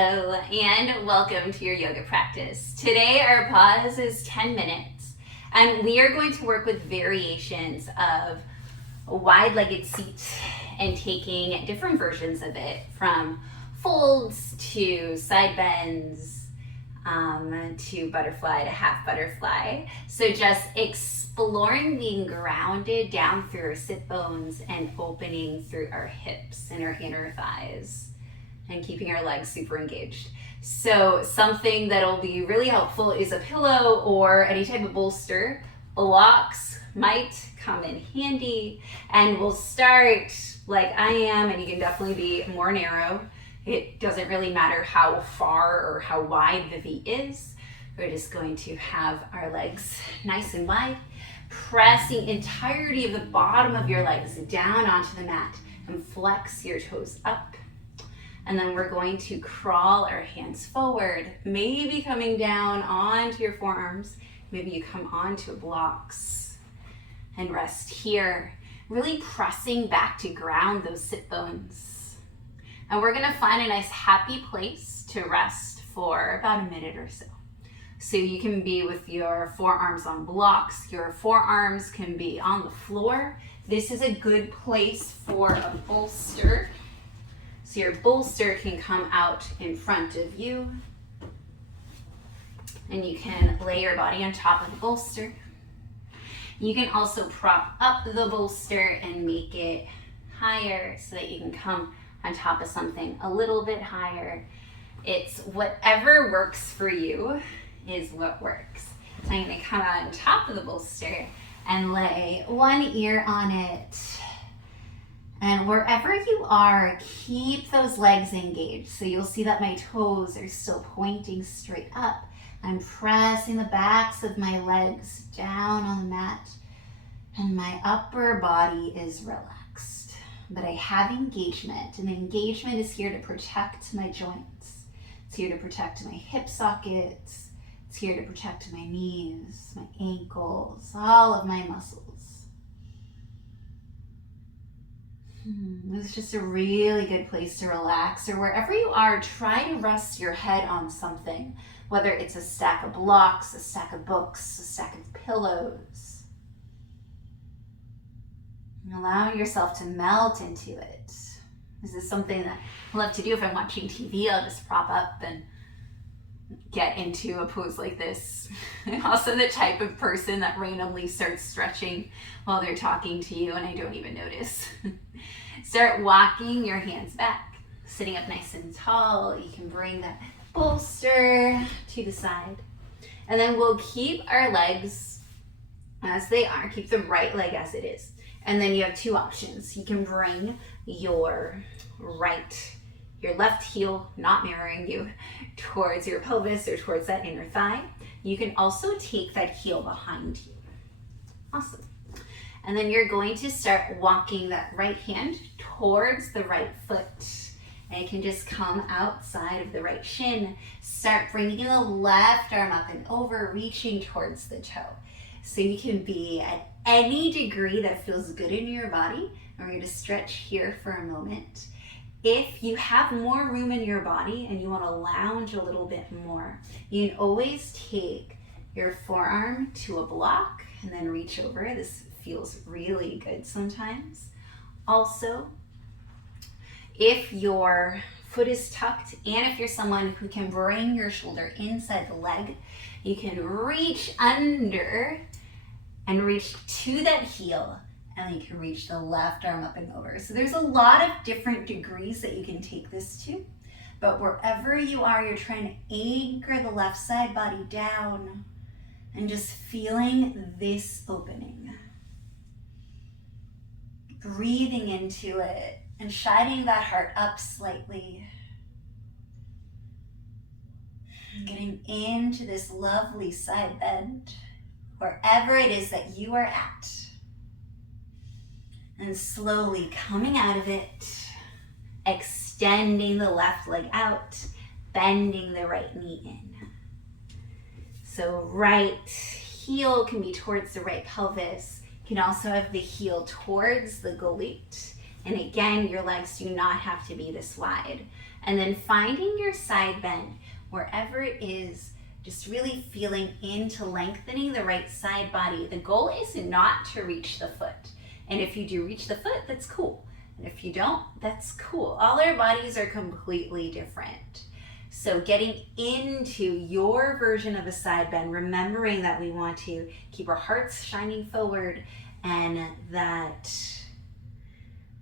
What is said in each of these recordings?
Hello and welcome to your yoga practice. Today our pause is 10 minutes and we are going to work with variations of a wide-legged seat and taking different versions of it from folds to side bends to butterfly to half butterfly. So just exploring being grounded down through our sit bones and opening through our hips and our inner thighs and keeping our legs super engaged. So something that'll be really helpful is a pillow or any type of bolster. Blocks might come in handy, and we'll start like I am, and you can definitely be more narrow. It doesn't really matter how far or how wide the V is. We're just going to have our legs nice and wide, pressing entirety of the bottom of your legs down onto the mat and flex your toes up. And then we're going to crawl our hands forward, maybe coming down onto your forearms. Maybe you come onto blocks and rest here, really pressing back to ground those sit bones. And we're gonna find a nice happy place to rest for about a minute or so. So you can be with your forearms on blocks, your forearms can be on the floor. This is a good place for a bolster. So your bolster can come out in front of you, and you can lay your body on top of the bolster. You can also prop up the bolster and make it higher so that you can come on top of something a little bit higher. It's whatever works for you is what works. So I'm gonna come out on top of the bolster and lay one ear on it. And wherever you are, keep those legs engaged. So you'll see that my toes are still pointing straight up. I'm pressing the backs of my legs down on the mat, and my upper body is relaxed. But I have engagement, and engagement is here to protect my joints. It's here to protect my hip sockets. It's here to protect my knees, my ankles, all of my muscles. This is just a really good place to relax, or wherever you are, try to rest your head on something, whether it's a stack of blocks, a stack of books, a stack of pillows. And allow yourself to melt into it. This is something that I love to do if I'm watching TV. I'll just prop up and get into a pose like this. I'm also the type of person that randomly starts stretching while they're talking to you and I don't even notice. Start walking your hands back, sitting up nice and tall. You can bring that bolster to the side. And then we'll keep our legs as they are, keep the right leg as it is. And then you have two options. You can bring your left heel, not mirroring you, towards your pelvis or towards that inner thigh. You can also take that heel behind you. Awesome. And then you're going to start walking that right hand towards the right foot. And you can just come outside of the right shin. Start bringing the left arm up and over, reaching towards the toe. So you can be at any degree that feels good in your body. And we're going to stretch here for a moment. If you have more room in your body and you want to lounge a little bit more, you can always take your forearm to a block and then reach over. This feels really good sometimes. Also, if your foot is tucked and if you're someone who can bring your shoulder inside the leg, you can reach under and reach to that heel, and then you can reach the left arm up and over. So there's a lot of different degrees that you can take this to, but wherever you are, you're trying to anchor the left side body down and just feeling this opening. Breathing into it and shining that heart up slightly. Getting into this lovely side bend, wherever it is that you are at. And slowly coming out of it, extending the left leg out, bending the right knee in. So right heel can be towards the right pelvis. You can also have the heel towards the glute And again, your legs do not have to be this wide. And then finding your side bend, wherever it is, just really feeling into lengthening the right side body. The goal is not to reach the foot. And if you do reach the foot, that's cool. And if you don't, that's cool. All our bodies are completely different. So getting into your version of a side bend, remembering that we want to keep our hearts shining forward and that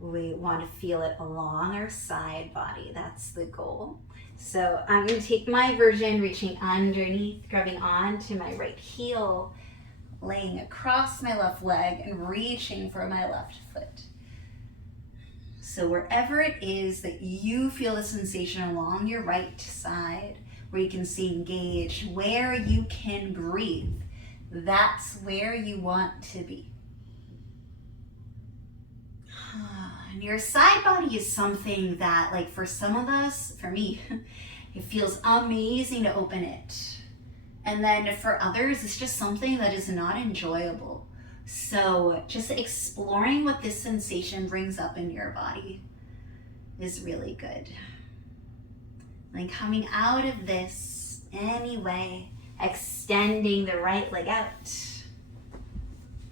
we want to feel it along our side body. That's the goal. So I'm going to take my version, reaching underneath, grabbing onto my right heel, laying across my left leg and reaching for my left foot. So wherever it is that you feel the sensation along your right side, where you can see engaged, where you can breathe, that's where you want to be. And your side body is something that, like for some of us, for me, it feels amazing to open it. And then for others, it's just something that is not enjoyable. So just exploring what this sensation brings up in your body is really good. And coming out of this anyway, extending the right leg out.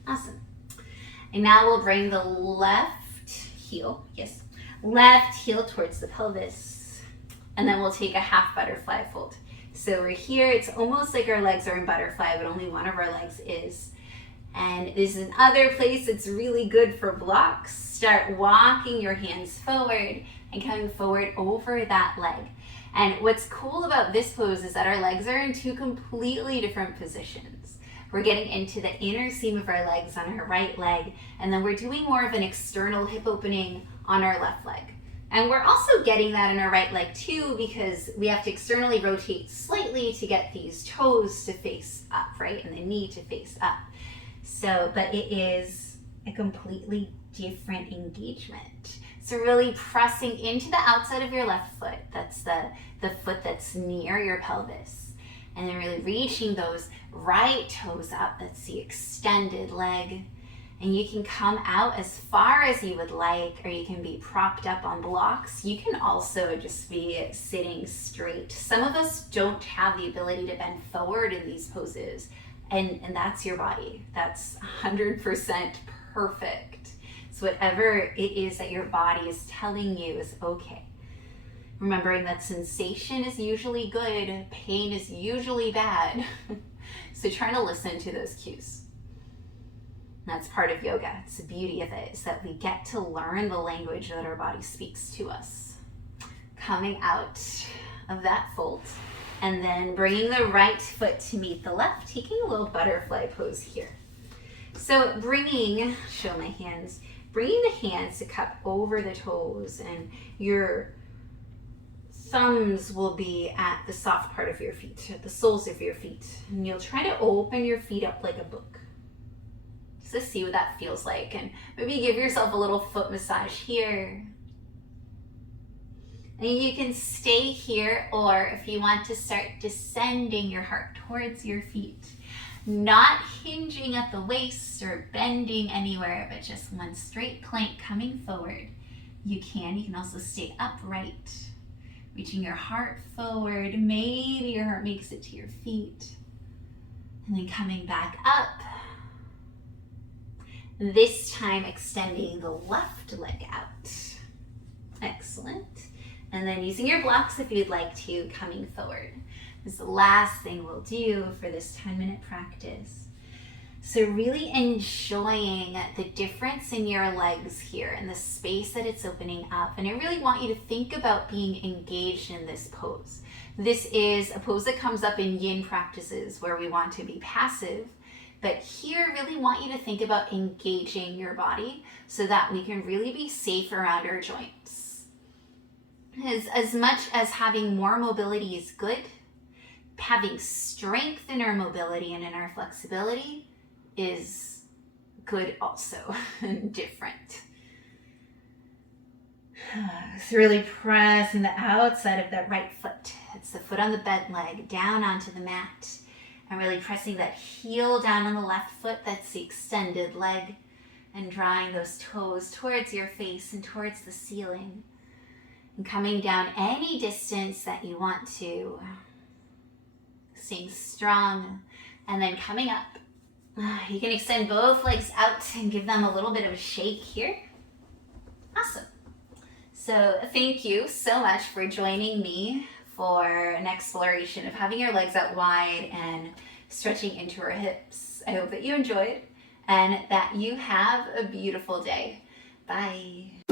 Awesome. And now we'll bring the left heel towards the pelvis. And then we'll take a half butterfly fold. So we're here, it's almost like our legs are in butterfly, but only one of our legs is. And this is another place that's really good for blocks. Start walking your hands forward and coming forward over that leg. And what's cool about this pose is that our legs are in two completely different positions. We're getting into the inner seam of our legs on our right leg, and then we're doing more of an external hip opening on our left leg. And we're also getting that in our right leg too, because we have to externally rotate slightly to get these toes to face up, right? And the knee to face up. So, but it is a completely different engagement. So really pressing into the outside of your left foot. That's the foot that's near your pelvis. And then really reaching those right toes up. That's the extended leg. And you can come out as far as you would like, or you can be propped up on blocks. You can also just be sitting straight. Some of us don't have the ability to bend forward in these poses. And that's your body. That's 100% perfect. So whatever it is that your body is telling you is okay. Remembering that sensation is usually good, pain is usually bad. So trying to listen to those cues. That's part of yoga. It's the beauty of it, is that we get to learn the language that our body speaks to us. Coming out of that fold. And then bringing the right foot to meet the left, taking a little butterfly pose here. So show my hands, bringing the hands to cup over the toes, and your thumbs will be at the soft part of your feet, at the soles of your feet. And you'll try to open your feet up like a book. Just to see what that feels like. And maybe give yourself a little foot massage here. And you can stay here, or if you want to start descending your heart towards your feet, not hinging at the waist or bending anywhere, but just one straight plank coming forward. You can also stay upright, reaching your heart forward. Maybe your heart makes it to your feet. And then coming back up. This time extending the left leg out. Excellent. And then using your blocks if you'd like to, coming forward. This is the last thing we'll do for this 10-minute practice. So really enjoying the difference in your legs here and the space that it's opening up. And I really want you to think about being engaged in this pose. This is a pose that comes up in yin practices where we want to be passive. But here, really want you to think about engaging your body so that we can really be safe around our joints. As much as having more mobility is good, having strength in our mobility and in our flexibility is good also, and different. So really pressing the outside of that right foot. It's the foot on the bent leg, down onto the mat. And really pressing that heel down on the left foot. That's the extended leg. and drawing those toes towards your face and towards the ceiling. And coming down any distance that you want to. Staying strong. And then coming up. You can extend both legs out and give them a little bit of a shake here. Awesome. So thank you so much for joining me for an exploration of having your legs out wide and stretching into our hips. I hope that you enjoyed and that you have a beautiful day. Bye.